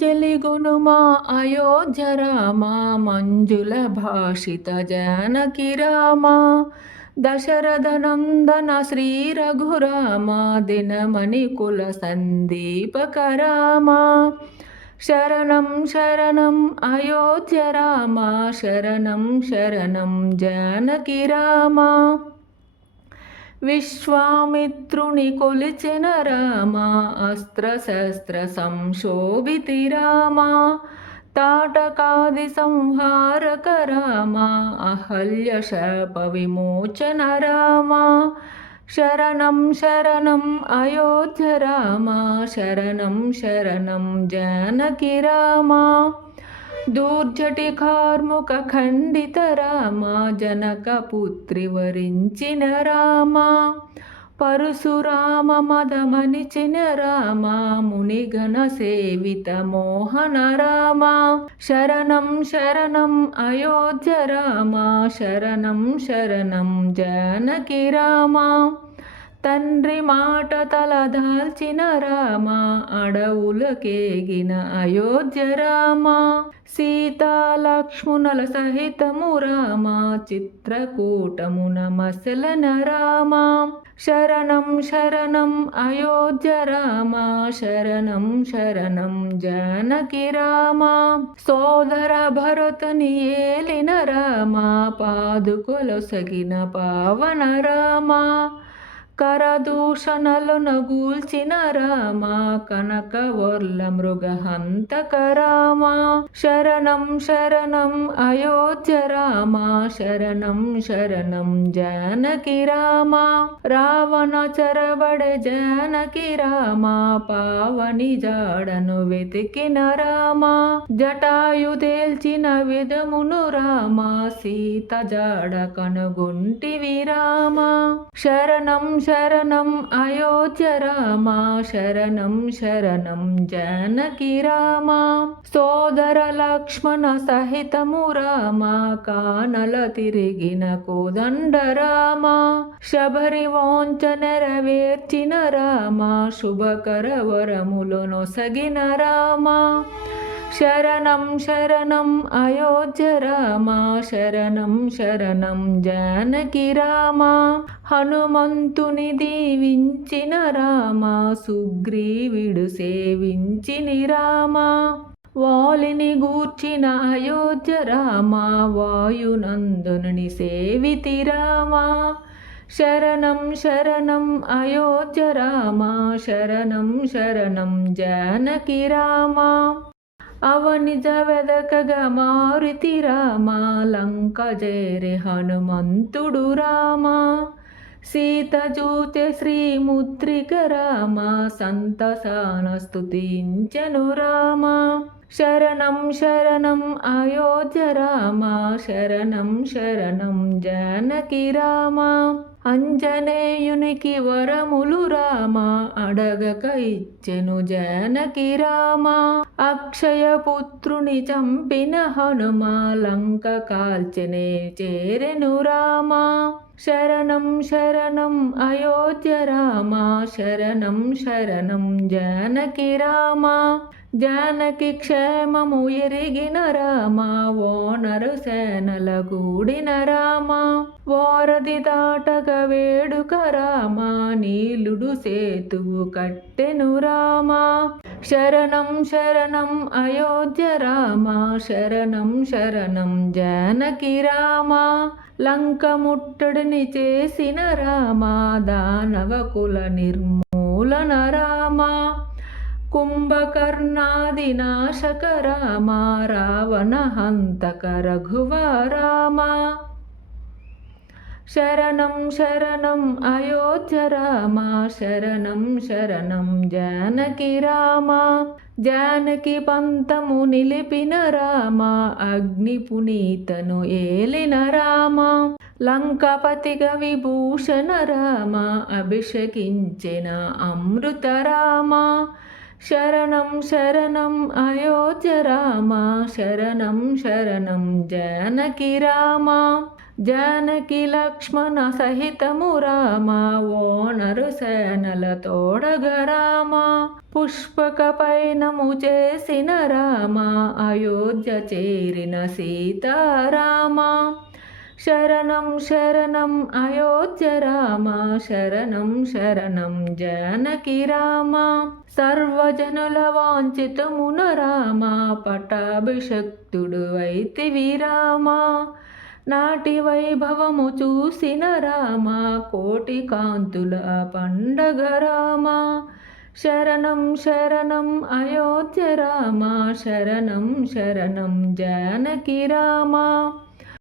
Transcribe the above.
అంజలిగొనుమా అయోధ్య రామా మంజుల భాషిత జానకి రామా దశరథ నందన శ్రీ రఘురామా దినమణి కుల సందీపక రామా శరణం శరణం అయోధ్య రామా శరణం శరణం జానకి రామా విశ్వామిత్రుని కొలిచెన రామా అస్త్రశస్త్ర సంశోభితి రామా తాటకాది సంహారక రామా అహల్య శాప విమోచన రామా శరణం శరణం అయోధ్య రామా శరణం శరణం జానకి రామా దూర్జటి కార్ముక ఖండిత రామా జనక పుత్రి వరించిన రామా పరశురామ మదమనిచిన రామా మునిగణ సేవిత మోహన రామా శరణం శరణం అయోధ్య రామా శరణం శరణం జానకి రామా తండ్రి మాట తలదాల్చిన రామా అడవులకేగిన అయోధ్య రామా సీతా లక్ష్మణుల సహితము రామా చిత్రకూటమున మసలన రామా శరణం శరణం అయోధ్య రామా శరణం శరణం జానకి రామా సోదర భరతుని ఏలిన రామా పాదుకొలొసగిన పావన రామా కరదూషణలను గూల్చిన రామా కనకవర్ల మృగహంతక రామా శరణం శరణం అయోధ్య రామా శరణం శరణం జానకి రామా రావణ చెరబడె జానకి రామా పావని జాడను వెతికిన రామా జటాయు తేల్చిన విధమును రామా సీత జాడ కనుగొంటివి రామా శరణం శరణం అయోధ్య రామా శరణం శరణం జానకి రామా సోదర లక్ష్మణ సహితము రామా కానల తిరిగిన కోదండ రామా శబరి వాంఛ నెరవేర్చిన రామా శుభకర వరములు నొసగిన రామా శరణం శరణం అయోధ్య రామా శరణం శరణం జానకి రామా హనుమంతుని దీవించిన రామా సుగ్రీవుడు సేవించిని రామా వాలిని గూర్చిన అయోధ్య రామా వాయునందనుని సేవితి రామా శరణం శరణం అయోధ్య రామా శరణం శరణం జానకి రామా అవనిజ వెదకగా మారుతి రామా లంక జేరె హనుమంతుడు రామా సీత జూతే శ్రీముద్రిక రామా సంతసాన స్తుతించెను రామా శరణం శరణం అయోధ్య రామా శరణం శరణం జానకి రామా అంజనేయునికి వరములు రామా అడగక ఇచ్చెను జానకి రామా అక్షయ పుత్రుని చంపిన హనుమా లంక కాల్చెనే చేరెను రామా శరణం శరణం అయోధ్య రామా శరణం శరణం జానకి రామా జానకి క్షేమము ఎరిగిన రామా ఓనరు సేనల గూడిన రామా వారధి దాటక వేడుక రామా నీలుడు సేతువు కట్టెను రామా శరణం శరణం అయోధ్య రామా శరణం శరణం జానకి రామా లంక ముట్టడిని చేసిన రామా దానవ కుల నిర్మూలన రామా కుంభకర్ణాది నాశక రామా రావణ హంతక రఘువ రామా శరణం శరణం అయోధ్య రామా శరణం శరణం జానకి రామా జానకి పంతము నిలిపిన రామా అగ్ని పునీతను ఏలిన రామా లంకపతిగా విభూషణ రామా అభిషేకించిన అమృత రామా శరణం శరణం అయోధ్య రామా శరణం శరణం జానకి రామా జానకి లక్ష్మణ సహితము రామ ఓనరు సేనల తోడగ రామ పుష్పక పయనము చేసిన రామ అయోధ్య చేరిన సీతారామ శరణం శరణం అయోధ్య రామ శరణం శరణం జానకి రామ సర్వజనుల వాంఛితమున రామ పటాభిషక్తుడు వైతివి రామ నాటి వైభవము చూసిన రామ కోటి కాంతుల పండగ రామ శరణం శరణం అయోధ్య రామ శరణం శరణం జానకి రామ